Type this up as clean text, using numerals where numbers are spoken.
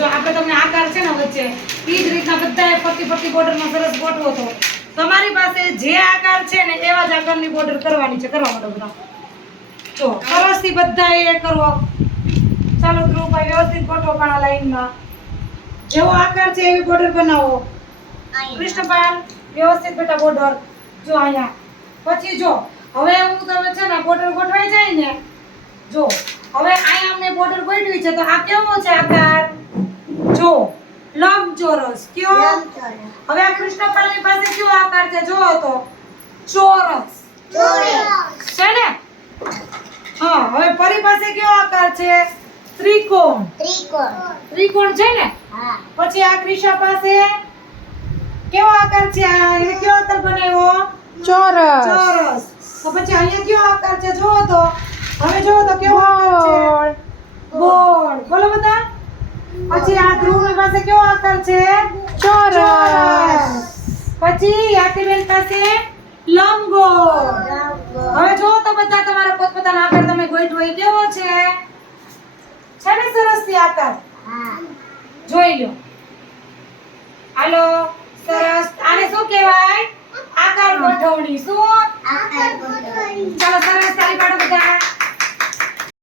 જો આપણે તમને આકાર છે ને વચ્ચે ઈ જ રીતના બધાએ ફરતી બોર્ડરમાં સરસ ગોઠવો તો તમારી પાસે જે આકાર છે ને એવા જ આકારની બોર્ડર કરવાની છે. કરવા માંડો બધા. જો સરસથી બધાએ એ કરો. ચાલો ધ્રુવભાઈ વ્યવસ્થિત ગોઠવો પણ આ લાઈનમાં. જેવો આકાર છે એવી બોર્ડર બનાવો. કૃષ્ણપાલ વ્યવસ્થિત બેટા બોર્ડર જો અહીંયા. પછી જો હવે હું તમે છે ને બોર્ડર ગોઠવાઈ જાય ને જો હવે અહીંયા અમને બોર્ડર ગોઠવી છે તો આ કેવો છે આકાર જો લંબચોરસ. કયો? હવે આ કૃષ્ણપાલની પાસે કેવો આકાર છે જોવો તો ચોરસ. છે ને? હા હવે પરી પાસે કેવો આકાર છે ત્રિકોણ. ત્રિકોણ છે ને? પછી આ ક્રિશા પાસે કેવો આકાર છે એને કેવો આકાર બનાવ્યો ચોરસ. તો પછી અહીંયા કેવો આકાર છે જોવો તો હવે જોવો તો કેવો આકાર છે ગોળ. બોલો બધા. પછી આ ધ્રુવની પાસે કેવો આકાર છે ચોરસ. પછી યાતીબેન પાસે લંબગોળ. હવે જોવો તો બધા તમારા પોતપોતાના આકાર તમે ગોઠવો ઈ કેવો છે ને સરસ થી આકાર જોઈ લો. હાલો સરસ. આને શું કહેવાય આકાર ગોઠવણી. શું? આકાર ગોઠવણી. ચાલો સરસ તાળી પાડો બધા.